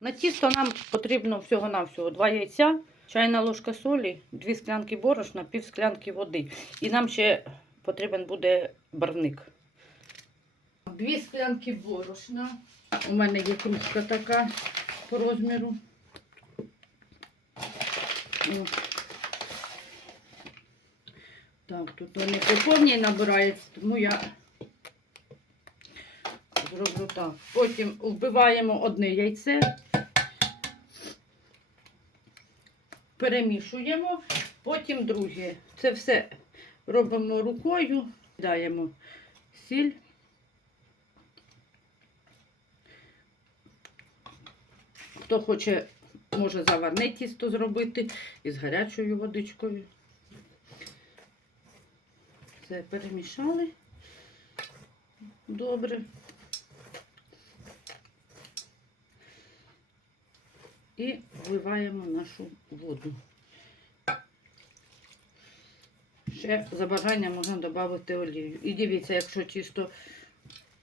На тісто нам потрібно всього-навсього 2 яйця, чайна ложка солі, 2 склянки борошна, пів склянки води. І нам ще потрібен буде барвник. Дві склянки борошна. У мене є кружка така по розміру. Так, тут вони по повній набираються, тому я зроблю так. Потім вбиваємо одне яйце, перемішуємо, потім друге. Це все робимо рукою, даємо сіль. Хто хоче, може заварне тісто зробити із гарячою водичкою. Це перемішали добре. І вливаємо нашу воду. Ще за бажанням можна додати олію. І дивіться, якщо тісто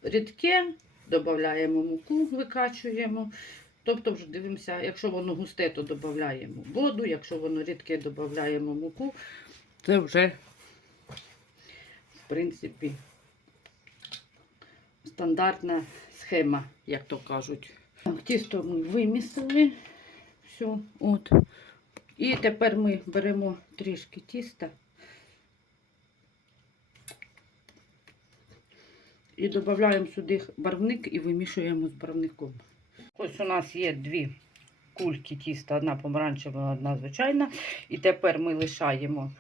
рідке, додаємо муку, викачуємо. Тобто вже дивимося, якщо воно густе, то додаємо воду, якщо воно рідке, додаємо муку. Це вже, в принципі, стандартна схема, як то кажуть. Тісто ми вимісили. Все, от. І тепер ми беремо трішки тіста і додаємо сюди барвник і вимішуємо з барвником. Ось у нас є дві кульки тіста, одна помаранчева, одна звичайна. І тепер ми лишаємо,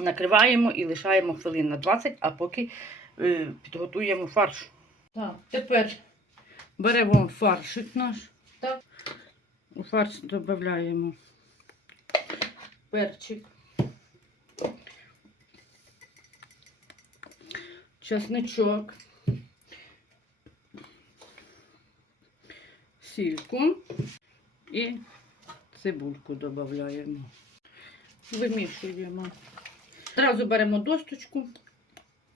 накриваємо і лишаємо хвилин на 20, а поки е, підготуємо фарш. Так, тепер беремо фаршик наш. Так. У фарш додаємо перчик, чесничок, сільку і цибульку додаємо. Вимішуємо. Одразу беремо досточку,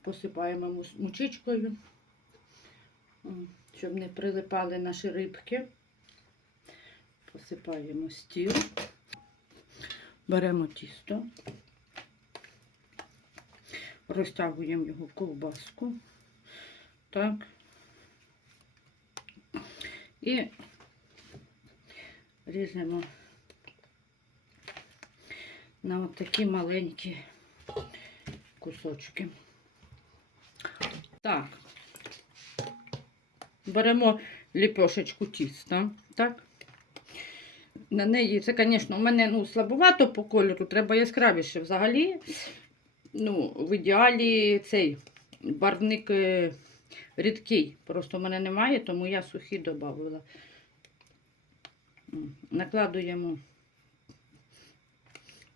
посипаємо мучичкою, щоб не прилипали наші рибки. Посипаємо стіл, беремо тісто, розтягуємо його в ковбаску. Так. І ріжемо на от такі маленькі кусочки. Так. Беремо ліпешечку тіста, так? На неї, це, звісно, у мене ну, слабовато по кольору, треба яскравіше. Взагалі, ну, в ідеалі цей барвник е, рідкий. Просто в мене немає, тому я сухий додавала. Накладуємо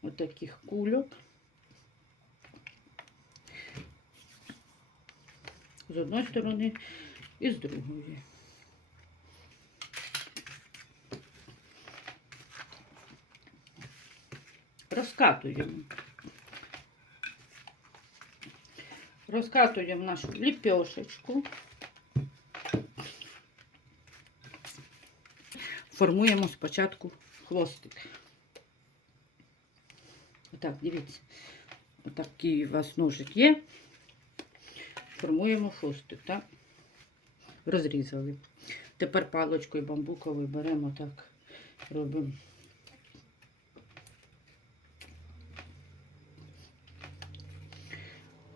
отаких кульок. З одної сторони і з другої. Розкатуємо. Розкатуємо нашу ліпешечку. Формуємо спочатку хвостик. Отак, дивіться. Отакий у вас ножик є. Формуємо хвостик, так? Розрізали. Тепер паличкою бамбуковою беремо так, робимо.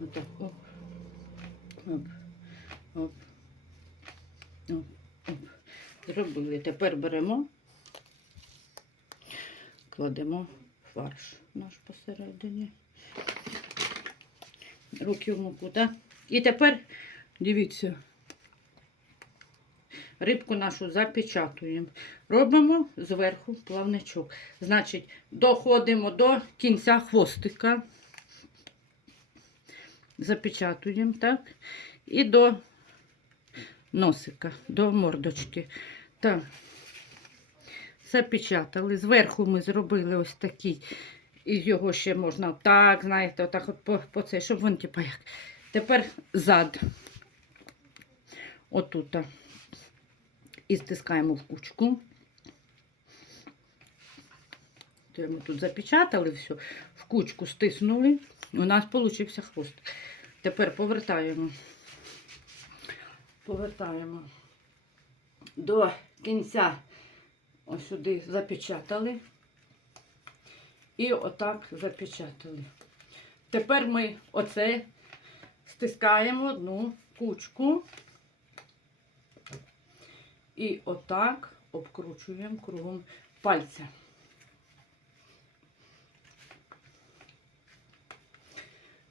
Отак, оп, оп, оп, оп, оп. Зробили. Тепер беремо, кладемо фарш наш посередині. Руки в муку, так? І тепер, дивіться, рибку нашу запечатуємо. Робимо зверху плавничок. Значить, доходимо до кінця хвостика. Запечатуємо, так? І до носика, до мордочки. Так. Запечатали. Зверху ми зробили ось такий. І його ще можна так, знаєте, отак от по, по це, щоб він, типа як. Тепер зад. Отут. І стискаємо в кучку. Ми тут запечатали все, в кучку стиснули. У нас получився хвост. Тепер повертаємо. Повертаємо до кінця. Ось сюди запечатали. І отак запечатали. Тепер ми оце стискаємо одну кучку. І отак обкручуємо кругом пальця.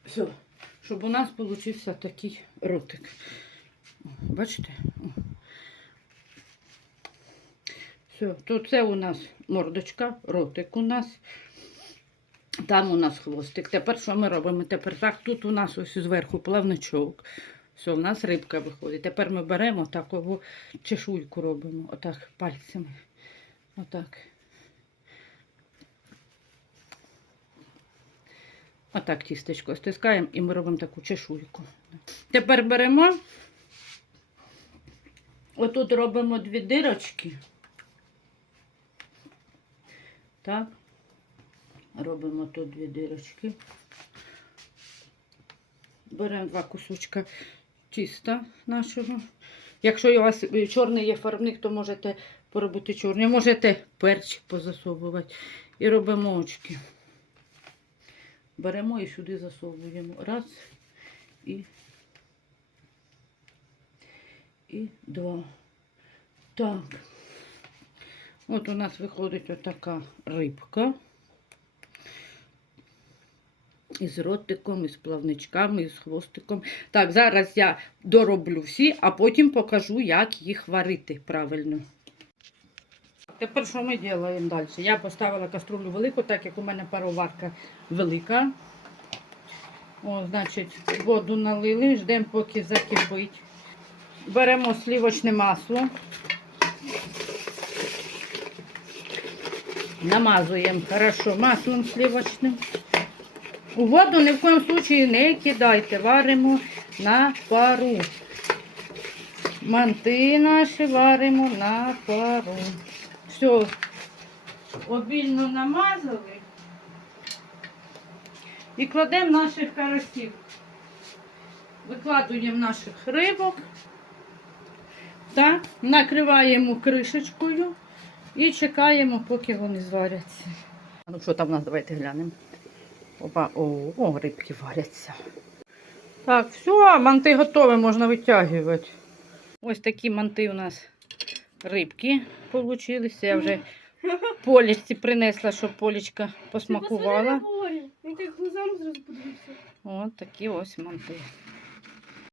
Все, щоб у нас получився такий ротик. Бачите? Все, то це у нас мордочка, ротик у нас. Там у нас хвостик. Тепер що ми робимо? Тепер так, тут у нас ось зверху плавничок. Все, у нас рибка виходить. Тепер ми беремо такову чешуйку робимо, отак пальцями. Отак. Отак тістечко стискаємо і ми робимо таку чешуйку. Тепер беремо, отут робимо дві дирочки. Так. Робимо тут дві дирочки. Беремо два кусочка тіста нашого. Якщо у вас чорний є фарбник, то можете поробити чорний. Можете перчик позасовувати. І робимо очки. Беремо і сюди засовуємо. Раз і, і два. Так. От у нас виходить отака рибка. Із ротиком, із плавничками, із хвостиком. Так, зараз я дороблю всі, а потім покажу, як їх варити правильно. Тепер що ми робимо далі? Я поставила каструлю велику, так як у мене пароварка велика. О, значить, воду налили, ждемо, поки закипить. Беремо сливочне масло. Намазуємо хорошо маслом сливочним. У воду ні в коєму случаї не кидайте, варимо на пару. Манти наші варимо на пару. Все, обільно намазали і кладемо наших карасів. Викладуємо наших рибок та накриваємо кришечкою і чекаємо, поки вони зваряться. Ну що там у нас, давайте глянемо. Опа, о, о, рибки варяться. Так, все, манти готові, можна витягувати. Ось такі манти у нас рибки получилися. Я вже полічці принесла, щоб полічка посмакувала. Він так глазам зразу подивився. От такі ось манти.